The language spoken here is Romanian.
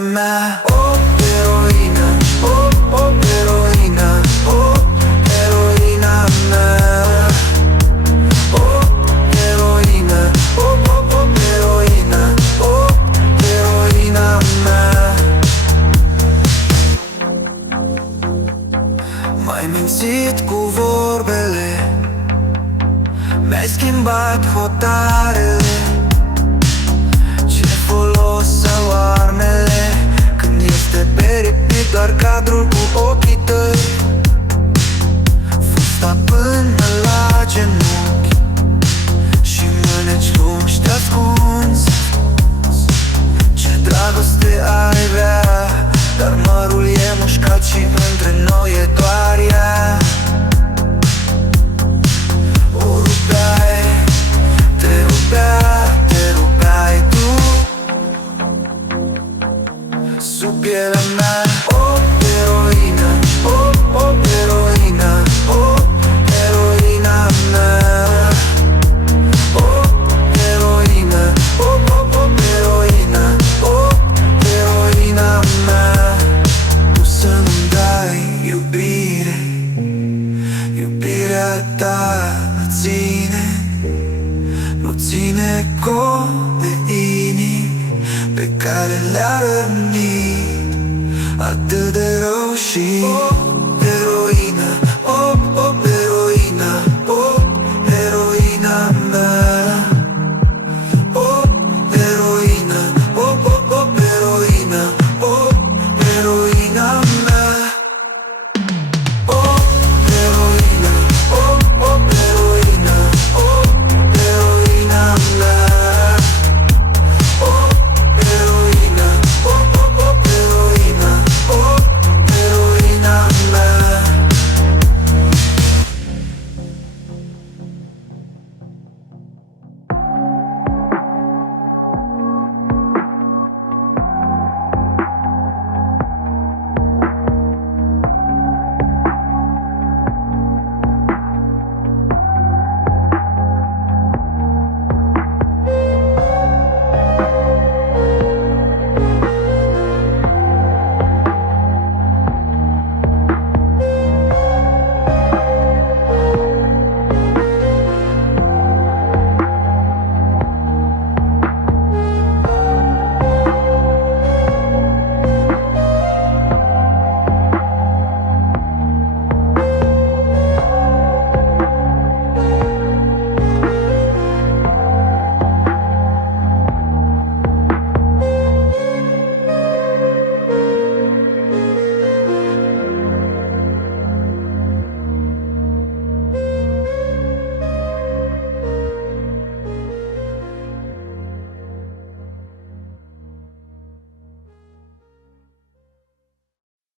mea. Oh, eroină, oh, oh, eroină, oh, eroina mea. Oh, eroină, oh, oh, oh, eroină, oh, eroina mea. M-ai mințit cu vorbele, mi-ai schimbat hotarele. Ce folos au armele când este peripit doar cadrul cu ochii tăi? Fusta până la genunchi și mâneci lungi te ascunzi. Ce dragoste ai vrea, dar mărul e mușcat și între noi e doar ea. O rupeai, te rupeai tu sub pielea mea. Oh, eroină, oh, oh, eroină, oh, eroina mea. Oh, eroină, oh, oh, oh, eroină, oh, eroina mea. Tu să nu-mi dai iubire, iubirea ta nu ține cont de inimi pe care le-a rănit atât de rău și